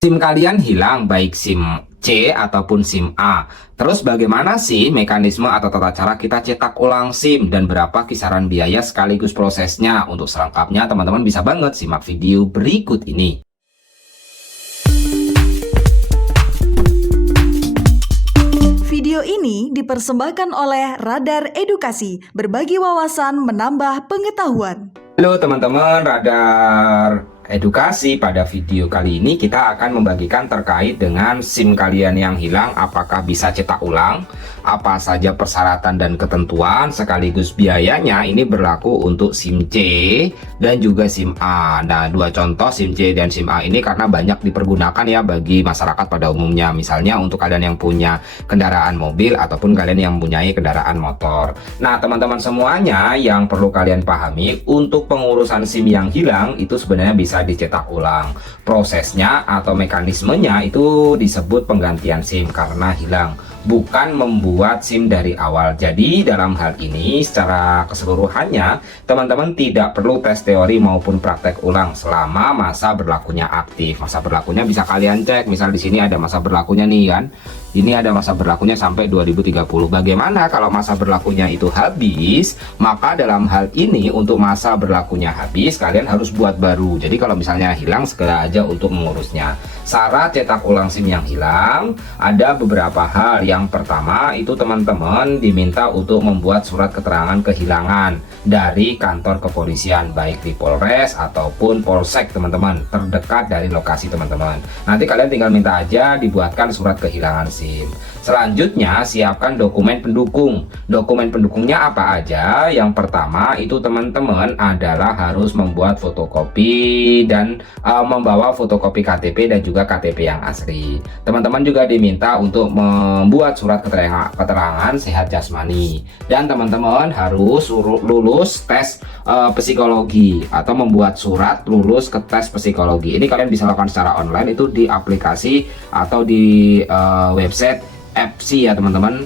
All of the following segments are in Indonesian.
SIM kalian hilang, baik SIM C ataupun SIM A. Terus bagaimana sih mekanisme atau tata cara kita cetak ulang SIM dan berapa kisaran biaya sekaligus prosesnya? Untuk selengkapnya teman-teman bisa banget simak video berikut ini. Video ini dipersembahkan oleh Radar Edukasi, berbagi wawasan menambah pengetahuan. Halo teman-teman Radar Edukasi, pada video kali ini kita akan membagikan terkait dengan SIM kalian yang hilang, apakah bisa cetak ulang, apa saja persyaratan dan ketentuan sekaligus biayanya. Ini berlaku untuk SIM C dan juga SIM A. Nah, dua contoh SIM C dan SIM A ini karena banyak dipergunakan ya bagi masyarakat pada umumnya. Misalnya untuk kalian yang punya kendaraan mobil ataupun kalian yang mempunyai kendaraan motor. Nah, teman-teman semuanya, yang perlu kalian pahami untuk pengurusan SIM yang hilang itu sebenarnya bisa dicetak ulang. Prosesnya atau mekanismenya itu disebut penggantian SIM karena hilang, bukan membuat SIM dari awal. Jadi dalam hal ini secara keseluruhannya teman-teman tidak perlu tes teori maupun praktek ulang selama masa berlakunya aktif. Masa berlakunya bisa kalian cek, misal di sini ada masa berlakunya nih kan. Ini ada masa berlakunya sampai 2030. Bagaimana kalau masa berlakunya itu habis? Maka dalam hal ini untuk masa berlakunya habis kalian harus buat baru. Jadi kalau misalnya hilang segera aja untuk mengurusnya. Syarat cetak ulang SIM yang hilang ada beberapa hal. Yang pertama itu teman-teman diminta untuk membuat surat keterangan kehilangan dari kantor kepolisian, baik di Polres ataupun Polsek teman-teman, terdekat dari lokasi teman-teman. Nanti kalian tinggal minta aja dibuatkan surat kehilangan SIM. Selanjutnya siapkan dokumen pendukung. Dokumen pendukungnya apa aja? Yang pertama itu teman-teman adalah harus membuat fotokopi dan membawa fotokopi KTP dan juga KTP yang asli. Teman-teman juga diminta untuk membuat surat keterangan sehat jasmani, dan teman-teman harus lulus tes psikologi atau membuat surat lulus ke tes psikologi. Ini kalian bisa lakukan secara online itu di aplikasi atau di website FC ya teman-teman,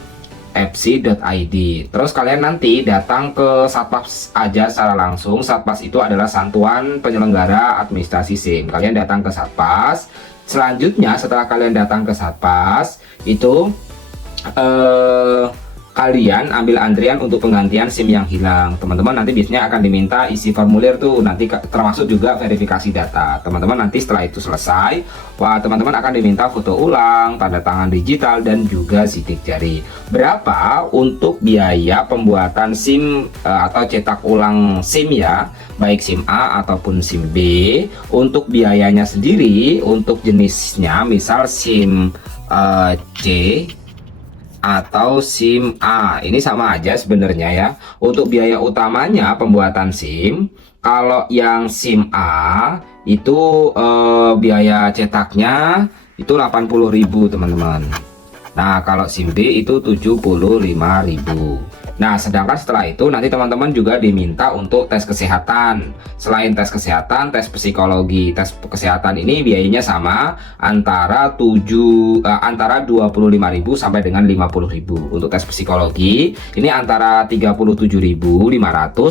fc.id. Terus kalian nanti datang ke Satpas aja secara langsung. Satpas itu adalah Satuan Penyelenggara Administrasi SIM. Kalian datang ke Satpas. Selanjutnya setelah kalian datang ke Satpas itu kalian ambil antrian untuk penggantian SIM yang hilang. Teman-teman nanti biasanya akan diminta isi formulir tuh, nanti termasuk juga verifikasi data. Teman-teman nanti setelah itu selesai, teman-teman akan diminta foto ulang, tanda tangan digital, dan juga sidik jari. Berapa untuk biaya pembuatan SIM atau cetak ulang SIM ya, baik SIM A ataupun SIM B. Untuk biayanya sendiri, untuk jenisnya misal SIM C atau SIM A, ini sama aja sebenarnya ya. Untuk biaya utamanya pembuatan SIM, kalau yang SIM A itu biaya cetaknya itu 80.000 teman-teman. Nah kalau SIM B itu 75.000. Nah sedangkan setelah itu nanti teman-teman juga diminta untuk tes kesehatan. Selain tes kesehatan, tes psikologi. Tes kesehatan ini biayanya sama antara 25.000 sampai dengan 50.000. Untuk tes psikologi ini antara 37.500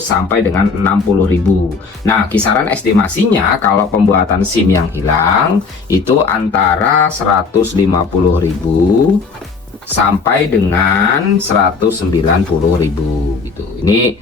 sampai dengan 60.000. Nah kisaran estimasinya kalau pembuatan SIM yang hilang itu antara 150.000 sampai dengan 190.000 gitu. Ini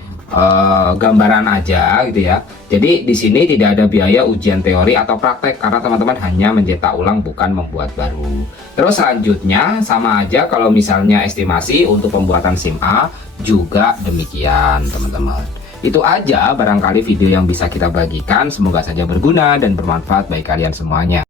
gambaran aja gitu ya. Jadi di sini tidak ada biaya ujian teori atau praktek karena teman-teman hanya mencetak ulang bukan membuat baru. Terus selanjutnya sama aja kalau misalnya estimasi untuk pembuatan SIM A juga demikian teman-teman. Itu aja barangkali video yang bisa kita bagikan, semoga saja berguna dan bermanfaat bagi kalian semuanya.